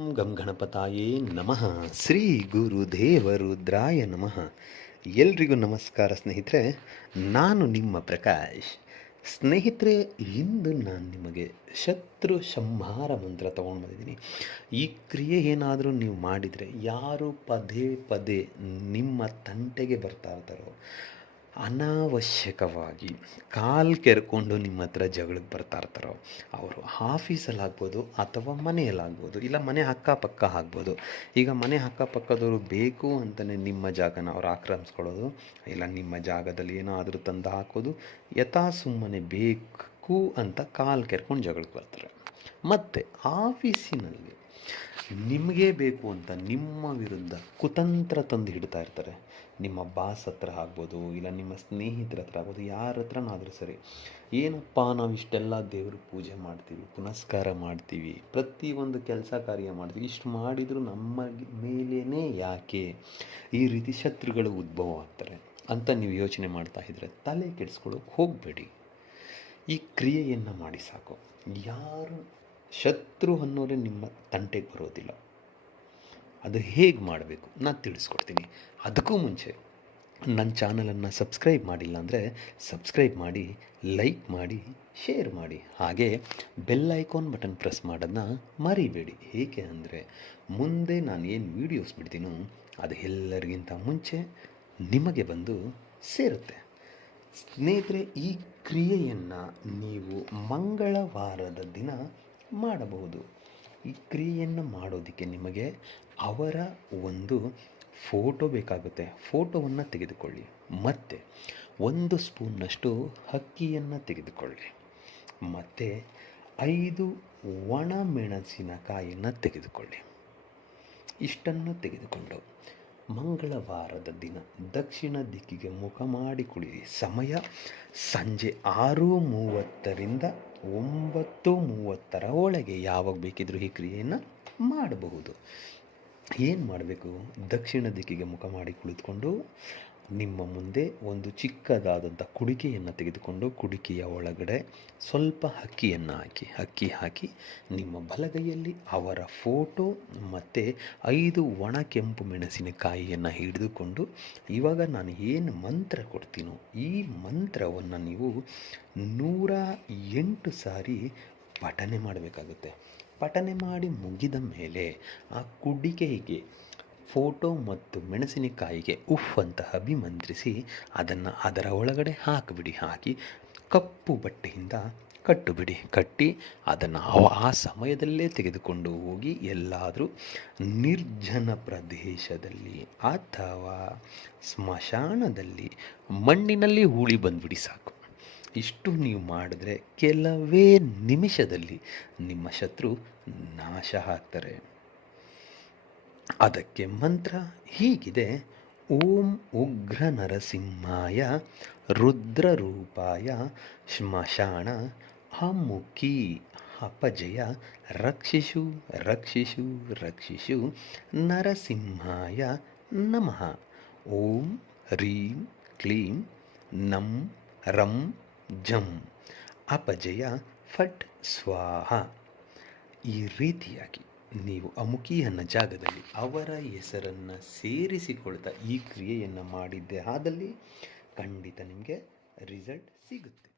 ಓಂ ಗಂ ಗಣಪತಾಯೇ ನಮಃ. ಶ್ರೀ ಗುರುದೇವರುದ್ರಾಯ ನಮಃ. ಎಲ್ರಿಗೂ ನಮಸ್ಕಾರ ಸ್ನೇಹಿತರೆ. ನಾನು ನಿಮ್ಮ ಪ್ರಕಾಶ್. ಸ್ನೇಹಿತರೆ, ಇಂದು ನಾನು ನಿಮಗೆ ಶತ್ರು ಸಂಹಾರ ಮಂತ್ರ ತೊಗೊಂಡು ಬಂದಿದ್ದೀನಿ. ಈ ಕ್ರಿಯೆ ಏನಾದರೂ ನೀವು ಮಾಡಿದರೆ, ಯಾರು ಪದೇ ಪದೇ ನಿಮ್ಮ ತಂಟೆಗೆ ಬರ್ತಾ ಇರ್ತಾರೋ, ಅನಾವಶ್ಯಕವಾಗಿ ಕಾಲು ಕೆರ್ಕೊಂಡು ನಿಮ್ಮ ಹತ್ರ ಜಗಳಕ್ಕೆ ಬರ್ತಾ ಇರ್ತಾರೋ, ಅವರು ಆಫೀಸಲ್ಲಾಗ್ಬೋದು ಅಥವಾ ಮನೆಯಲ್ಲಾಗ್ಬೋದು, ಇಲ್ಲ ಮನೆ ಅಕ್ಕಪಕ್ಕ ಆಗ್ಬೋದು. ಈಗ ಮನೆ ಅಕ್ಕಪಕ್ಕದವರು ಬೇಕು ಅಂತಲೇ ನಿಮ್ಮ ಜಾಗನ ಅವ್ರು ಆಕ್ರಮಿಸ್ಕೊಳ್ಳೋದು, ಇಲ್ಲ ನಿಮ್ಮ ಜಾಗದಲ್ಲಿ ಏನಾದರೂ ತಂದು ಹಾಕೋದು, ಯಥಾ ಸುಮ್ಮನೆ ಬೇಕು ಅಂತ ಕಾಲು ಕೆರ್ಕೊಂಡು ಜಗಳಕ್ಕೆ ಬರ್ತಾರೆ. ಮತ್ತು ಆಫೀಸಿನಲ್ಲಿ ನಿಮಗೇ ಬೇಕು ಅಂತ ನಿಮ್ಮ ವಿರುದ್ಧ ಕುತಂತ್ರ ತಂದು ಹಿಡ್ತಾ ಇರ್ತಾರೆ. ನಿಮ್ಮ ಬಾಸ್ ಹತ್ರ ಆಗ್ಬೋದು, ಇಲ್ಲ ನಿಮ್ಮ ಸ್ನೇಹಿತರ ಹತ್ರ ಆಗ್ಬೋದು, ಯಾರ ಹತ್ರನಾದರೂ ಸರಿ. ಏನಪ್ಪ, ನಾವು ಇಷ್ಟೆಲ್ಲ ದೇವ್ರ ಪೂಜೆ ಮಾಡ್ತೀವಿ, ಪುನಸ್ಕಾರ ಮಾಡ್ತೀವಿ, ಪ್ರತಿಯೊಂದು ಕೆಲಸ ಕಾರ್ಯ ಮಾಡ್ತೀವಿ, ಇಷ್ಟು ಮಾಡಿದರೂ ನಮ್ಮ ಮೇಲೇ ಯಾಕೆ ಈ ರೀತಿ ಶತ್ರುಗಳು ಉದ್ಭವ ಆಗ್ತಾರೆ ಅಂತ ನೀವು ಯೋಚನೆ ಮಾಡ್ತಾ ಇದ್ದರೆ ತಲೆ ಕೆಡಿಸ್ಕೊಳ್ಳೋಕೆ ಹೋಗಬೇಡಿ. ಈ ಕ್ರಿಯೆಯನ್ನು ಮಾಡಿ ಸಾಕು. ಯಾರು ಶತ್ರು ಅನ್ನೋರೇ ನಿಮ್ಮ ತಂಟೆಗೆ ಬರೋದಿಲ್ಲ. ಅದು ಹೇಗೆ ಮಾಡಬೇಕು ನಾನು ತಿಳಿಸ್ಕೊಡ್ತೀನಿ. ಅದಕ್ಕೂ ಮುಂಚೆ ನನ್ನ ಚಾನಲನ್ನು ಸಬ್ಸ್ಕ್ರೈಬ್ ಮಾಡಿಲ್ಲ ಅಂದರೆ ಸಬ್ಸ್ಕ್ರೈಬ್ ಮಾಡಿ, ಲೈಕ್ ಮಾಡಿ, ಶೇರ್ ಮಾಡಿ, ಹಾಗೆ ಬೆಲ್ ಐಕಾನ್ ಬಟನ್ ಪ್ರೆಸ್ ಮಾಡೋದನ್ನ ಮರಿಬೇಡಿ. ಏಕೆ ಅಂದರೆ ಮುಂದೆ ನಾನು ಏನು ವೀಡಿಯೋಸ್ ಬಿಡ್ತೀನೋ ಅದು ಎಲ್ಲರಿಗಿಂತ ಮುಂಚೆ ನಿಮಗೆ ಬಂದು ಸೇರುತ್ತೆ. ಸ್ನೇಹಿತರೆ, ಈ ಕ್ರಿಯೆಯನ್ನು ನೀವು ಮಂಗಳವಾರದ ದಿನ ಮಾಡಬಹುದು. ಈ ಕ್ರಿಯೆಯನ್ನು ಮಾಡೋದಕ್ಕೆ ನಿಮಗೆ ಅವರ ಒಂದು ಫೋಟೋ ಬೇಕಾಗುತ್ತೆ. ಫೋಟೋವನ್ನು ತೆಗೆದುಕೊಳ್ಳಿ, ಮತ್ತು 1 ಸ್ಪೂನ್ನಷ್ಟು ಅಕ್ಕಿಯನ್ನು ತೆಗೆದುಕೊಳ್ಳಿ, ಮತ್ತು 5 ಒಣಮೆಣಸಿನಕಾಯಿಯನ್ನು ತೆಗೆದುಕೊಳ್ಳಿ. ಇಷ್ಟನ್ನು ತೆಗೆದುಕೊಂಡು ಮಂಗಳವಾರದ ದಿನ ದಕ್ಷಿಣ ದಿಕ್ಕಿಗೆ ಮುಖ ಮಾಡಿ ಕುಳಿರಿ. ಸಮಯ ಸಂಜೆ 6:30ರಿಂದ 9:30 ಒಳಗೆ ಯಾವಾಗ ಬೇಕಿದ್ರೂ ಈ ಕ್ರಿಯೆಯನ್ನು ಮಾಡಬಹುದು. ಏನು ಮಾಡಬೇಕು? ದಕ್ಷಿಣ ದಿಕ್ಕಿಗೆ ಮುಖ ಮಾಡಿ ಕುಳಿತುಕೊಂಡು ನಿಮ್ಮ ಮುಂದೆ ಒಂದು ಚಿಕ್ಕದಾದಂಥ ಕುಡಿಕೆಯನ್ನು ತೆಗೆದುಕೊಂಡು ಕುಡಿಕೆಯ ಒಳಗಡೆ ಸ್ವಲ್ಪ ಅಕ್ಕಿ ಹಾಕಿ ನಿಮ್ಮ ಬಲಗೈಯಲ್ಲಿ ಅವರ ಫೋಟೋ ಮತ್ತು 5 ಒಣ ಕೆಂಪು ಮೆಣಸಿನಕಾಯಿಯನ್ನು ಹಿಡಿದುಕೊಂಡು, ಇವಾಗ ನಾನು ಏನು ಮಂತ್ರ ಕೊಡ್ತೀನೋ ಈ ಮಂತ್ರವನ್ನು ನೀವು 108 ಸಾರಿ ಪಠನೆ ಮಾಡಬೇಕಾಗುತ್ತೆ. ಪಠನೆ ಮಾಡಿ ಮುಗಿದ ಮೇಲೆ ಆ ಕುಡಿಕೆಗೆ ಫೋಟೋ ಮತ್ತು ಮೆಣಸಿನಕಾಯಿಗೆ ಉಫ್ ಅಂತ ಅಭಿಮಂತ್ರಿಸಿ ಅದನ್ನು ಅದರ ಒಳಗಡೆ ಹಾಕಿಬಿಡಿ. ಹಾಕಿ ಕಪ್ಪು ಬಟ್ಟೆಯಿಂದ ಕಟ್ಟಿಬಿಡಿ. ಕಟ್ಟಿ ಅದನ್ನು ಆ ಸಮಯದಲ್ಲೇ ತೆಗೆದುಕೊಂಡು ಹೋಗಿ ಎಲ್ಲಾದರೂ ನಿರ್ಜನ ಪ್ರದೇಶದಲ್ಲಿ ಅಥವಾ ಸ್ಮಶಾನದಲ್ಲಿ ಮಣ್ಣಿನಲ್ಲಿ ಹೂಳಿ ಬಂದುಬಿಡಿ ಸಾಕು. ಇಷ್ಟು ನೀವು ಮಾಡಿದ್ರೆ ಕೆಲವೇ ನಿಮಿಷದಲ್ಲಿ ನಿಮ್ಮ ಶತ್ರು ನಾಶ ಆಗ್ತಾರೆ. ಅದಕ್ಕೆ ಮಂತ್ರ ಹೀಗಿದೆ: ಓಂ ಉಗ್ರ ನರಸಿಂಹಾಯ ರುದ್ರರೂಪಾಯ ಶ್ಮಶಾನ ಅಮುಖಿ ಅಪಜಯ ರಕ್ಷಿಷು ರಕ್ಷಿಷು ರಕ್ಷಿಷು ನರಸಿಂಹಾಯ ನಮಃ. ಓಂ ಹ್ರೀಂ ಕ್ಲೀಂ ನಂ ರಂ ಜಂ ಅಪಜಯ ಫಟ್ ಸ್ವಾಹ. ಈ ರೀತಿಯಾಗಿ ನೀವು ಅಮುಖಿ ಅನ್ನೋ ಜಾಗದಲ್ಲಿ ಅವರ ಹೆಸರನ್ನು ಸೇರಿಸಿಕೊಳ್ತಾ ಈ ಕ್ರಿಯೆಯನ್ನು ಮಾಡಿದ್ದೆ ಆದಲ್ಲಿ ಖಂಡಿತ ನಿಮಗೆ ರಿಸಲ್ಟ್ ಸಿಗುತ್ತೆ.